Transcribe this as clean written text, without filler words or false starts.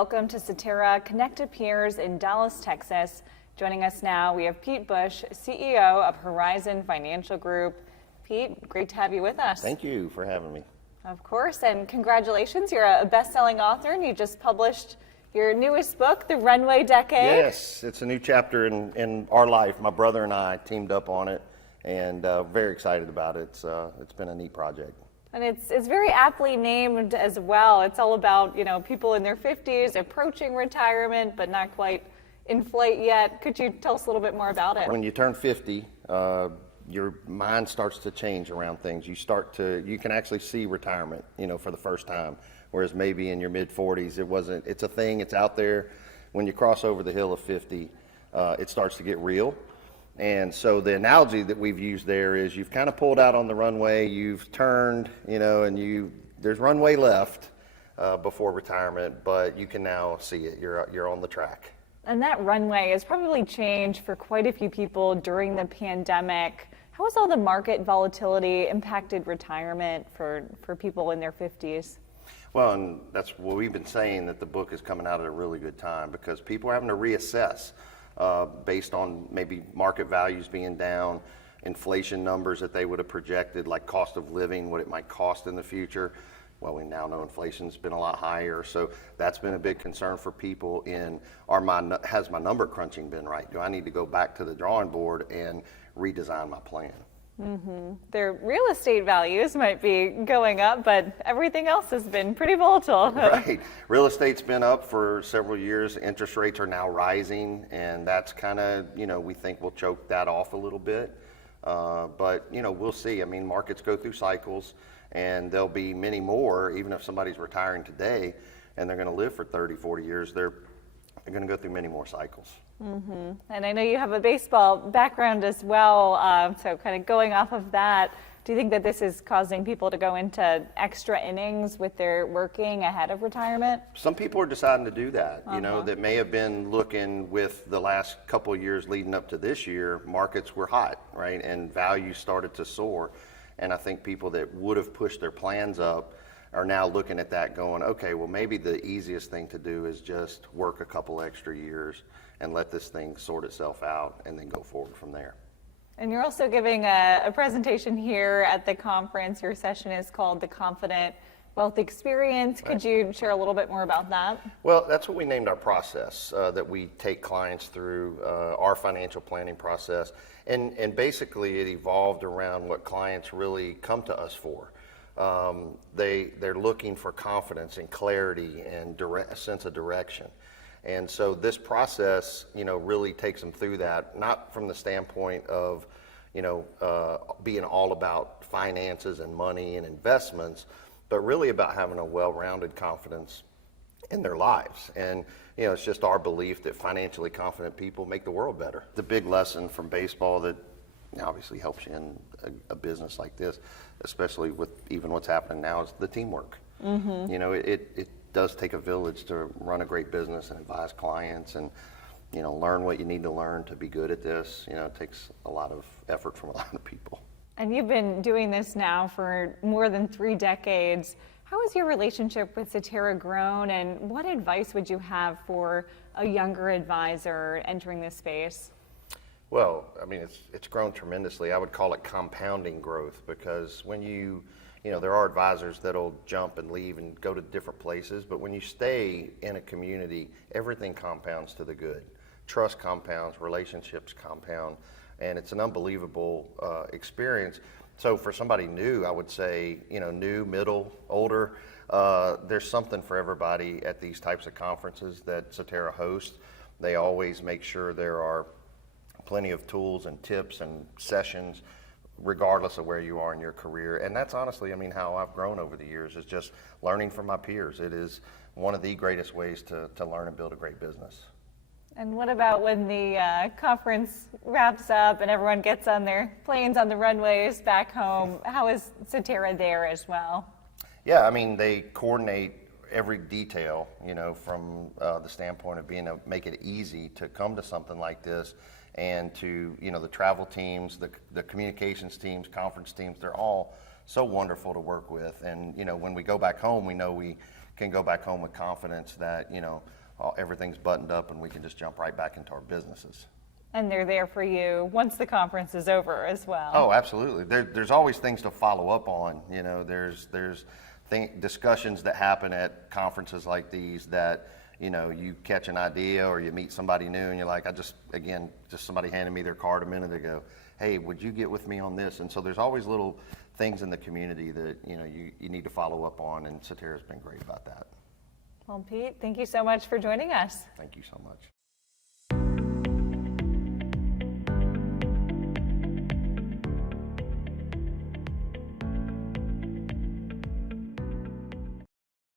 welcome to Cetera Connect to Peers in Dallas, Texas. Joining us now, we have Pete Bush, CEO of Horizon Financial Group. Pete, great to have you with us. Thank you for having me. Of course, and congratulations. You're a best-selling author, and you just published your newest book, The Runway Decade. Yes, it's a new chapter in our life. My brother and I teamed up on it, and very excited about it. It's been a neat project. And it's very aptly named as well. It's all about, people in their 50s approaching retirement, but not quite in flight yet. Could you tell us a little bit more about it? When you turn 50, your mind starts to change around things. You can actually see retirement, for the first time. Whereas maybe in your mid 40s, it's a thing, it's out there. When you cross over the hill of 50, it starts to get real. And so the analogy that we've used there is you've kind of pulled out on the runway, you've turned, and there's runway left before retirement, but you can now see it. You're on the track. And that runway has probably changed for quite a few people during the pandemic. How has all the market volatility impacted retirement for people in their 50s? Well, and that's what we've been saying, that the book is coming out at a really good time because people are having to reassess based on maybe market values being down, inflation numbers that they would have projected, like cost of living, what it might cost in the future. Well, we now know inflation's been a lot higher, so that's been a big concern for people has my number crunching been right? Do I need to go back to the drawing board and redesign my plan? Mm-hmm. Their real estate values might be going up, but everything else has been pretty volatile. Right. Real estate's been up for several years. Interest rates are now rising, and that's kind of, we think will choke that off a little bit. But, we'll see. I mean, markets go through cycles, and there'll be many more, even if somebody's retiring today and they're going to live for 30, 40 years, they're going to go through many more cycles. Mm-hmm. And I know you have a baseball background as well, so kind of going off of that, do you think that this is causing people to go into extra innings with their working ahead of retirement? Some people are deciding to do that, that may have been looking with the last couple of years leading up to this year, markets were hot, right? And values started to soar. And I think people that would have pushed their plans up are now looking at that going, okay, well, maybe the easiest thing to do is just work a couple extra years and let this thing sort itself out and then go forward from there. And you're also giving a presentation here at the conference. Your session is called The Confident Wealth Experience. Could you share a little bit more about that? Well, that's what we named our process, that we take clients through our financial planning process. And basically it evolved around what clients really come to us for. They're looking for confidence and clarity and a sense of direction. And so this process, really takes them through that, not from the standpoint of, being all about finances and money and investments, but really about having a well-rounded confidence in their lives. And, it's just our belief that financially confident people make the world better. The big lesson from baseball that obviously helps you in a business like this, especially with even what's happening now, is the teamwork. Mm-hmm. It does take a village to run a great business and advise clients and, learn what you need to learn to be good at this. It takes a lot of effort from a lot of people. And you've been doing this now for more than 3 decades. How has your relationship with Cetera grown, and what advice would you have for a younger advisor entering this space? Well, I mean, it's grown tremendously. I would call it compounding growth because when there are advisors that'll jump and leave and go to different places, but when you stay in a community, everything compounds to the good. Trust compounds, relationships compound, and it's an unbelievable experience. So for somebody new, I would say, new, middle, older, there's something for everybody at these types of conferences that Cetera hosts. They always make sure there are plenty of tools and tips and sessions regardless of where you are in your career. And that's honestly, how I've grown over the years is just learning from my peers. It is one of the greatest ways to learn and build a great business. And what about when the conference wraps up and everyone gets on their planes on the runways back home? How is Cetera there as well? Yeah, they coordinate every detail, from the standpoint of being able to make it easy to come to something like this, and to, the travel teams, the communications teams, conference teams, they're all so wonderful to work with. And, when we go back home, we know we can go back home with confidence that, everything's buttoned up and we can just jump right back into our businesses. And they're there for you once the conference is over as well. Oh, absolutely. There's always things to follow up on. There's discussions that happen at conferences like these that, you catch an idea or you meet somebody new and you're like, just somebody handed me their card a minute ago. Hey, would you get with me on this? And so there's always little things in the community that, you need to follow up on, and Cetera's been great about that. Well, Pete, thank you so much for joining us. Thank you so much.